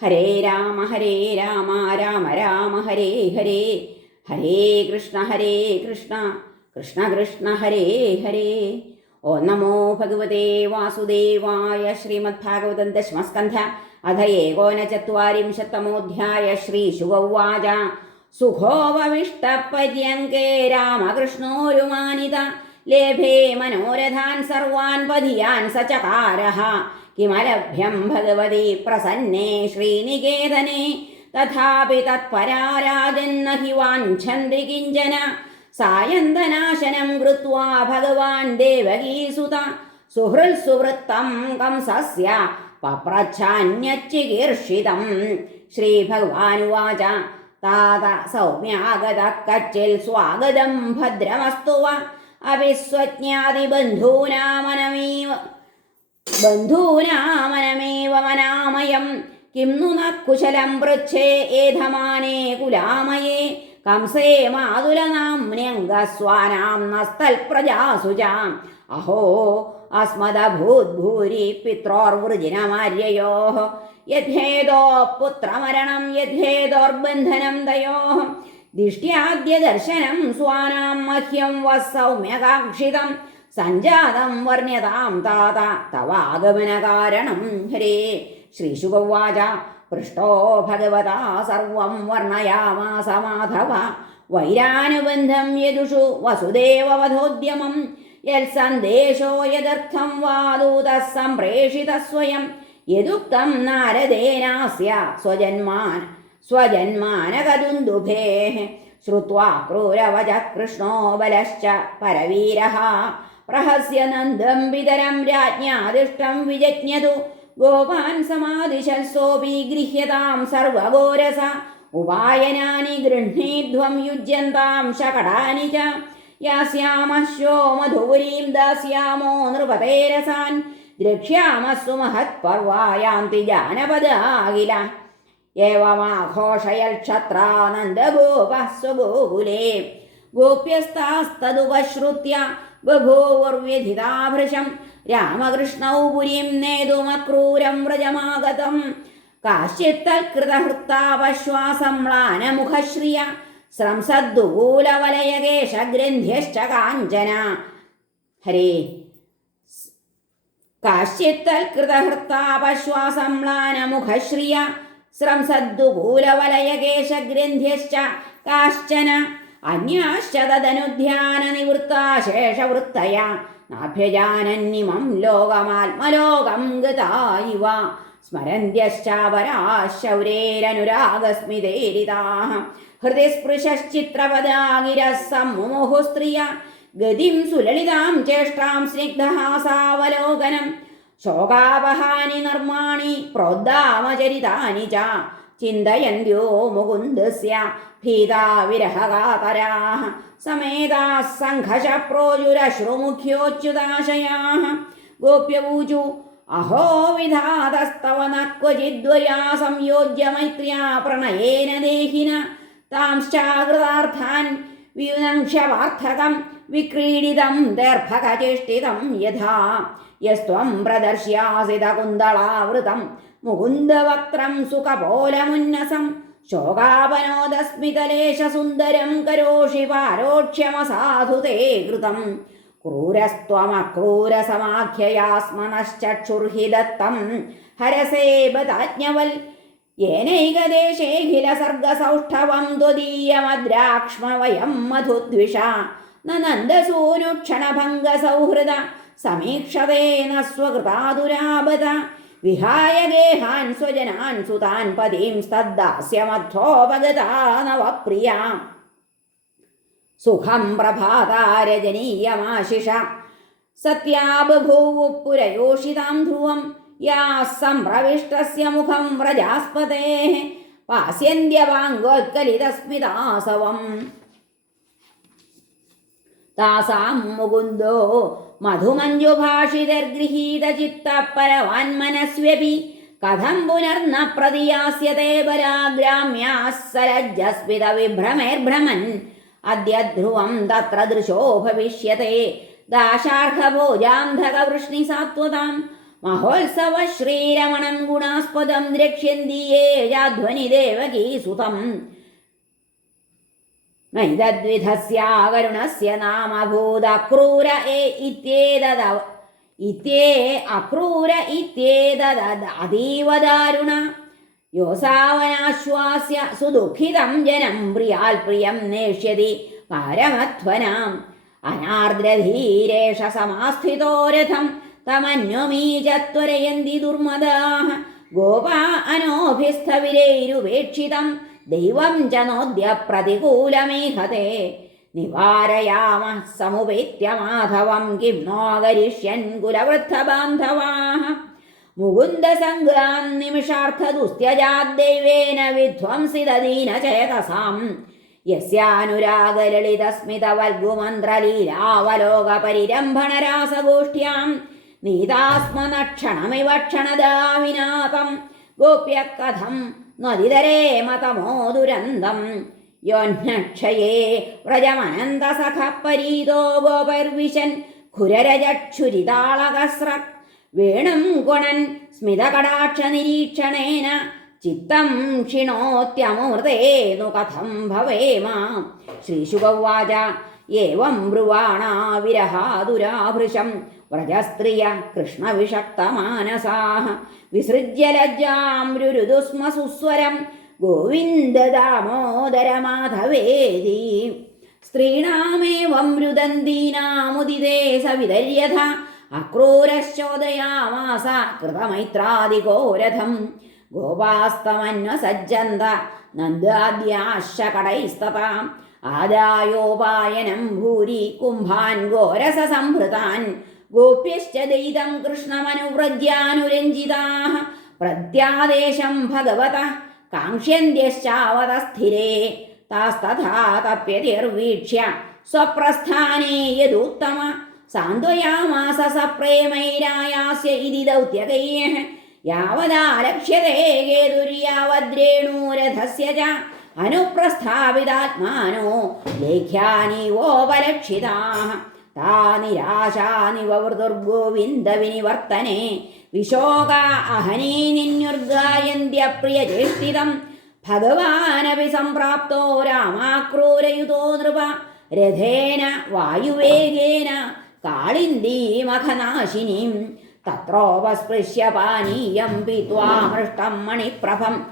ഹരേ രാമ ഹരേ രാമ രാമ രാമ ഹരേ ഹരേ. ഹരേ കൃഷ്ണ ഹരേ കൃഷ്ണ കൃഷ്ണ കൃഷ്ണ ഹരേ ഹരേ. ഓ നമോ ഭഗവതേ വാസുദേവായ ശ്രീമദ്ഭാഗവതം ദശമസ്കന്ധ അധ ഏകോനചത്വാരിംശത്തമോധ്യായ ശ്രീശുഗൗവാച സുഖോപവിഷ്ടപര്യങ്കേ രാമകൃഷ്ണോരുമാനിത. ലേഭേ മനോരഥാൻ സർവാൻ പതിയാൻ സചകാരഃ കിമലഭ്യം ഭഗവതി പ്രസന്നേ ശ്രീനികേതനെ തഥാപി തത്പരാരാജന്ന ഹി വാഞ്ചന്തി കിഞ്ചന സായന്തനാശനം കൃത്വാ ഭഗവാൻ ദേവകീസുത സുഹൃത്സുവൃത്തം കംസസ്യ പപ്രച്ഛാന്യച്ചികീർഷിതം ശ്രീഭഗവാനുവാച താത സൗമ്യാഗത കച്ചിൽ സ്വാഗതം ഭദ്രമസ്തുവ അവിസ്വജ്ഞാതിബന്ധൂനാമനമീവ ബന്ധൂനാമനമേവമനാമയം കിം നു നക്കുശലം പൃച്ഛേ ഏധമാനേ കുലാമയേ. കംസേ മാതുലനാംസ്വാനാം നസ്തൽ പ്രജാസുജാം. അഹോ അസ്മദഭൂദ്ഭൂരി പിത്രോർവൃജിനമാര്യയോ. യഥേതോ പുത്രമരണം സ്വാനാം മഹ്യം വസൗമ്യകാക്ഷിതം. സഞ്ജാതം വർണ്യതാം താത തവ ആഗമന കാരണം ഹരേ ശ്രീശുഗവാച പൃഷ്ടോ ഭഗവതാ സർവം വർണയാമാസ മാധവ. വൈരാനുബന്ധം യദുഷു വസുദേവവധോദ്യമം യത്സന്ദേശോ യദർത്ഥം വാദൂത സംപ്രേഷിത സ്വയം. യദുക്തം നാരദേനാസ്യ സ്വജന്മാൻ. സ്വജന്മാനകതുന്ദുഭേ. ശ്രുവാ ക്രൂരവച കൃഷ്ണോ ബലശ്ച പരവീരഹ. പ്രഹസ്യ നന്ദം വിതരം രാജ്ഞാതിഷ്ടം വിജജ്ഞതു. ഗോപാൻ സമാദിശൽസോപി ഗൃഹ്യതാം സർവഘോരസ ഉപായനാനി ഗൃഹ്ണീധ്വം യുജ്യന്താം ശകടാനി ച. യാസ്യാമശ്വോ മധുരീം ദാസ്യാമോ നൃപതേരസാൻ ദ്രക്ഷ്യാമസ്സു മഹത്പർവായാന്തി ജാനപദാകില ഏവമാഘോഷയൽ ക്ഷത്രാനന്ദഗോപः സ്വഗോകുലേ. ഗോപ്യസ്താസ്തദുപശ്രുത്യ ബഭൂവുർവ്യധിതാഭൃശം. രാമകൃഷ്ണൗ പുരീം നേതുമക്രൂരം വ്രജമാഗതം. കാശ്ചിത്തൽകൃതഹൃത്താവശ്വാസമ്ലാനമുഖശ്രിയ ശ്രംസദ്ദുകൂലവലയകേശഗ്രന്ഥ്യശ്ച കാഞ്ചന ഹരേ. കാശ്ചിത്തൽകൃതഹൃത്താവശ്വാസമ്ലാനമുഖശ്രിയ ശ്രംസദ്ദുകൂലവലയകേശഗ്രന്ഥ്യശ്ച കാശ്ചന. അന്യാശ്ച തദനുധ്യാനനിവൃത്താശേഷവൃത്തയ നാഭ്യജാനന്യമം ലോകമാത്മലോകം ഗതായിവ. ഇവ സ്മരന്ത്യശ്ചാപരാശൗരേരനുരാഗസ്മിതേരിതാः ഹൃദയ സ്പൃശശ്ചിത്രപദാഗിരസമ്മുമുഹുസ്ത്രിയ ഗതിം സുലളിതാം ചേഷ്ടാം സ്നിഗ്ധഹാസാവലോകനം. ശോകാപഹാനി നിർമാണി പ്രോദ്ധാമചരിതാനി ച. ചിന്തയന്ത്യോ മുകുന്ദസ്യ ഭീതാ വിരഹകാതരാः സമേതാः सङ्घर्षप्रोजुरश्रुमुख्योच्युताशयाः गोप्यपूजु अहो विधातस्तव न क्वचिद्वया संयोज्य मैत्र्या प्रणयेन देहिन तांश्चाकृतार्थान् वियुनङ्क्षवार्थकं विक्रीडितं दर्भकचेष्टितं यथा यस्त्वं प्रदर्श्यासितकुन्दलावृतं മുകുന്ദവക്രം സുഖപോലമുന്നസം ശോകാപനോദസ്മിതലേശസുന്ദരം കരോഷി പാരോക്ഷ്യമസാധുതേ കൃതം. ക്രൂരസ്ത്വമക്രൂരസമാഖ്യയാസ്മനശ്ചക്ഷുർഹി ദത്തം ഹരസേ ബാജ്ഞവൽ യേനൈകദേശേ ഖില സർഗസൗഷ്ഠവം ത്വദീയമദ്രാക്ഷ്മവയം മധുദ്വിഷ. നന്ദസൂനുക്ഷണഭംഗസൗഹൃദ സമീക്ഷതേന സ്വകൃതാതുരാപത വിഹായ ഗേഹാൻ സ്വജനാൻ സുതാൻ പതിം സ്തദ്ദാസ്യമധ്വോപഗതാ നവപ്രിയ. സുഖം പ്രഭാതാരജനീയമാശിഷ. സത്യാ ബഭൂവു പുരയോഷിതാം ധ്രുവം. യാ സംപ്രവിഷ്ടസ്യ മുഖം വ്രജാസ്പതേ. പാസ്യന്ത്യവാങ്കോത്കലിതസ്മിതാസവം താസാം മുകുന്ദോ മധുമഞ്ജുഭാഷിതർഗൃഹീതചിത്തപരവാന്മനസ്വപി കഥം പുനർന പ്രതിയാസ്യത്തെ പരാഗ്രാമ്യാः സലജ്ജസ്മിതവിഭ്രമേർഭ്രമൻ അദ്യ ധ്രുവം തത്ര ദൃശോ ഭവിഷ്യത്തെ ദാശാർഹഭോജാന്ധകവൃഷ്ണിസാത്വതാം. മഹോത്സവ ശ്രീരമണം ഗുണാസ്പദം ദ്രക്ഷ്യന്തിയേ യാധ്വനി ദേവകീ സുതം നൈതദ്വിധസ്യാകരുണസ്യ നാമ ഭൂതക്രൂര ഏ ഇത്യേതദ ഇത്യേ അക്രൂര ഇത്യേതദ അതീവ ദാരുണ. യോസാവനാശ്വാസ്യ സുദുഃഖിതം ജനം പ്രിയാൽ പ്രിയം നേഷ്യതി പാരമധ്വനാം. അനാർദ്രധീരേഷ സമാസ്ഥിതോ രഥം തമന്വമീചത്വരയന്തി ദുർമദാഃ ഗോപാ അനോഭിസ്ഥവിരൈരുപേക്ഷിതം ദൈവം ച നോദ്യ നിവാരയാമ സമുപേത്യ മാധവം കിം നോ കരിഷ്യൻ കുലവൃദ്ധബാന്ധവാः മുകുന്ദസംഗ്രാം നിമിഷാർത്ഥദുസ്ത്യജാദ്ദൈവേന വിധ്വംസിതദീനചേതസാം. യസ്യാനുരാഗലളിതസ്മിതവൽഗുമന്ത്രലീലാവലോകപരിരംഭണരാസഗോഷ്ഠ്യാം. നീതാസ്മനക്ഷണമിവ ക്ഷണദാവിനാതം ഗോപ്യ കഥം നദിതരേ മതമോ ദുരന്തം യോന്നക്ഷയേ പരീതോ ഗോപർവിശൻ ഖുരരജക്ഷുരിതാളകസ്ര വേണം ഗുണൻ സ്മിതകടാക്ഷ നിരീക്ഷണേന ചിത്തം ക്ഷിണോത്യമൂർത്തേന്നു കഥം ഭവേമ. ശ്രീശുഗവാച ഏവം ബ്രുവാണാ വിരഹാതുരാഭൃശം. വ്രജസ്ത്രിയ കൃഷ്ണവിഷക്തമാനസാः വിസൃജ്യ ലജ്ജാം രുരുദുസ്മ സുസ്വരം ഗോവിന്ദ ദാമോദര മാധവേദി സ്ത്രീണാമേവം രുദന്തീനാമുദിതേ സവിതര്യഥ അക്രൂരശോദയാമാസ സജ്ജന്ത ഗോപാസ്തമന്വസജ്ജന്ത നന്ദാദ്യാശകടൈസ്തതാം ആദായോപായനം ഭൂരി കുംഭാൻ ഗോരസ സംഭൃതാൻ ഗോപ്യശ്ച ദൈതം കൃഷ്ണമനുവ്രജ്യാനുരഞ്ജിതാः പ്രത്യാദേശം ഭഗവത കാക്ഷ്യന്ത്യശ്ചാവത സ്ഥിരേ താസ്തഥാ തപ്യതിർവീക്ഷ്യ സ്വപ്രസ്ഥാനേ യദുത്തമ. സാന്ത്വയാമാസ സപ്രേമൈരായാസ്യ ഇതി ദൗത്യകൈः യാവദാലക്ഷ്യത്തെ കേതുര്യാവദ്രേണൂരഥസ്യ ച അനുപ്രസ്ഥാപിതാത്മാനോ ലേഖ്യാനിവോപലക്ഷിതാः. താ നിരാശാനിവൃതുർഗോവിന്ദ വിനിവർത്തനെ. വിശോക അഹനീ നിന്യുർഗായന്ത്യ ചേഷ്ടിതം ഭഗവാനപി സംപ്രാപ്തോ രാമാക്രൂരയുതോ നൃപ. രഥേന വായുവേഗേന കാളിന്ദീമഖനാശിനീം. തത്രോപസ്പൃശ്യ പാനീയം പീത്വാ മൃഷ്ടം മണിപ്രഭം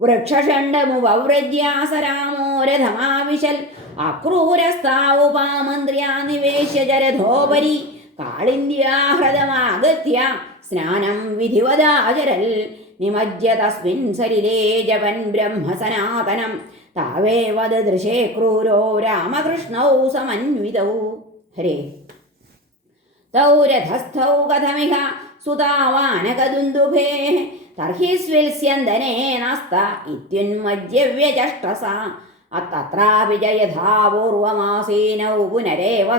വൃക്ഷഷണ്ഡമുപവ്രജ്യാസരാമോ രഥമാവിശൽ. അക്രൂരസ്ഥാവുപാമന്ത്ര്യാ നിവേശ്യ ജരഥോപരി കാളിന്ത്യാഹൃതമാഗത്യ സ്നാനം വിധിവദാചരൽ നിമജ്യ തസ്മിൻ സരിലേ ജപൻ ബ്രഹ്മസനാതനം താവേവ ദൃശേ ക്രൂരോ രാമകൃഷ്ണൗ സമന്വിതൗ. ഹരേ. തൗ രഥസ്ഥൗ കഥമിഹ സുതാവാനകദുന്ദുഭേ തർഹി സ്വിൽസ്യന്തനേനസ്ത ഇത്യുന്മജ്യവ്യചഷ്ടസ അത്തത്രാപി ച യഥാ പൂർവമാസീനൗ പുനരേവ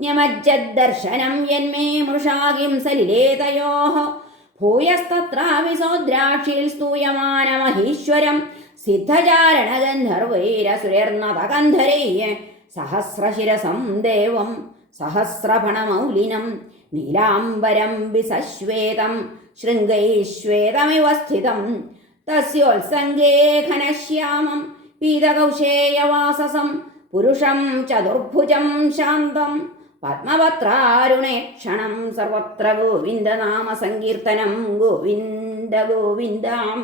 ന്യമജ്ജദ്ദർശനം യന്മേ മൃഷാകിം സലിലേതയോः ഭൂയസ്തത്രാപി സോദ്രാക്ഷിൽ സ്തൂയമാനമഹീശ്വരം സിദ്ധചാരണഗന്ധർവൈരസുരർണതകന്ധരൈः സഹസ്രശിരസം ദേവം സഹസ്രഫണമൗലിനം നീലാംബരം വിസശ്വേതം ശൃംഗൈശ്വേതമിവ സ്ഥിതം. തസ്യോത്സംഗേ ഘനശ്യാമം പീതകൗശേയവാസസം പുരുഷം ചതുർഭുജം ശാന്തം. പത്മപത്രാരുണേക്ഷണം സർവത്ര ഗോവിന്ദനാമ സങ്കീർത്തനം ഗോവിന്ദ ഗോവിന്ദാം.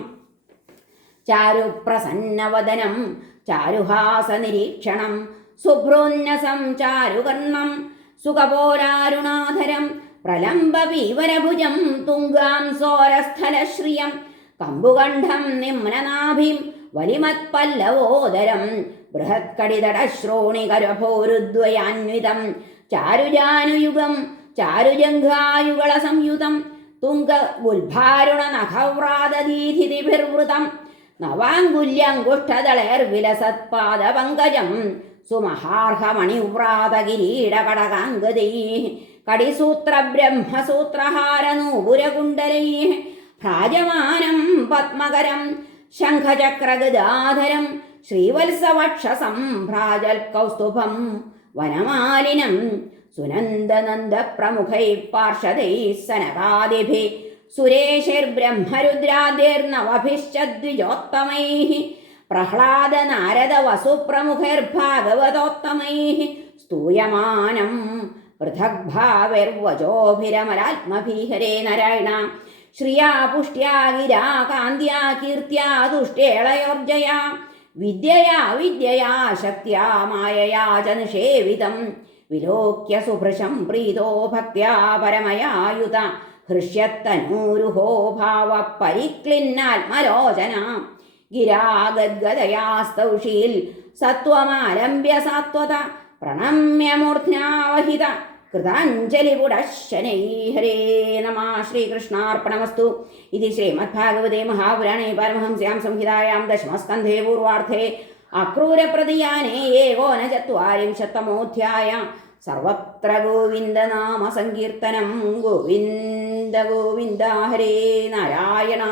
ചാരുപ്രസന്നവദനം ചാരുഹാസനിരീക്ഷണം ശുഭ്രോന്നസം ചാരുകർണം സുഖപോരാരുണാധരം പ്രലംബപീവരഭുജം തുങ്കാം സോരസ്ഥലശ്രിയം കമ്പുകണ്ഠം നിമ്നനാഭിം വലിമത്പല്ലവോദരം. ബൃഹത്കടിതടശ്രോണികരഭോരുദ്വയാന്വിതം. ചാരുജാനുയുഗം ചാരുജംഘായുഗള സംയുതം തുങ്ക ഗുൽഭാരുണ നഖവ്രാതദീധിതിഭിർവൃതം നവാങ്കുല്യങ്കുഷ്ഠദളേർവിലസത്പാദപങ്കജം സുമഹാർഹമണിവ്രാതകിരീടകടകാംഗതൈ. കടിസൂത്രബ്രഹ്മസൂത്രഹാരനൂപുരകുണ്ടലൈ. ഭ്രാജമാനം പത്മകരം ശംഖചക്രഗദാധരം ശ്രീവത്സവക്ഷസംഭ്രാജൽ കൗസ്തുഭം വനമാലിനം സുനന്ദനന്ദപ്രമുഖൈ പാർഷദൈ സനകാദിഭി സുരേശൈർബ്രഹ്മരുദ്രാദിർനവഭിശ്ച ദ്വിജോത്തമൈः വസുപ്രമുഖൈർഭാഗവതോത്തമൈः സ്തൂയമാനം പൃഥഗ്ഭാവൈർവചോഭിരമരാത്മഭീഹരേ നാരായണ ശ്രിയാ പുഷ്ട്യാ ഗിരാ കാന്ത്യാ കീർത്തിയാ തുഷ്ടേളയോർജയാ വിദ്യയാ വിദ്യയാ ശക്തിയാ മായയാ ച നിഷേവിതം വിലോക്യ സുഭൃശം പ്രീതോ ഭക്ത്യാ പരമയായുധ ഹൃഷ്യത്തനൂരുഹോ ഭാവ പരിക്ലിന്നാത്മലോചന ഗിരാഗദ്ഗതയാസ്തൗഷീൽ സത്വമാലംബ്യ സാത്വത. പ്രണമ്യമൂർധ്നാവഹിത. കൃതാഞ്ജലിപുടശനൈ ഹരേ. നമ ശ്രീകൃഷ്ണാർപ്പണമസ്തു ഇത് ശ്രീമദ്ഭാഗവതേ മഹാപുരാണേ പരമഹംസ്യാം സംഹിതായാം ദശമസ്കന്ധേ പൂർവാർത്ഥേ അക്രൂരപ്രതിയാനേ ഏകോനചത്വാരിംശത്തമോധ്യായ സർവത്ര ഗോവിന്ദനാമസങ്കീർത്തനം ഗോവിന്ദ ഗോവിന്ദ ഹരേ നാരായണ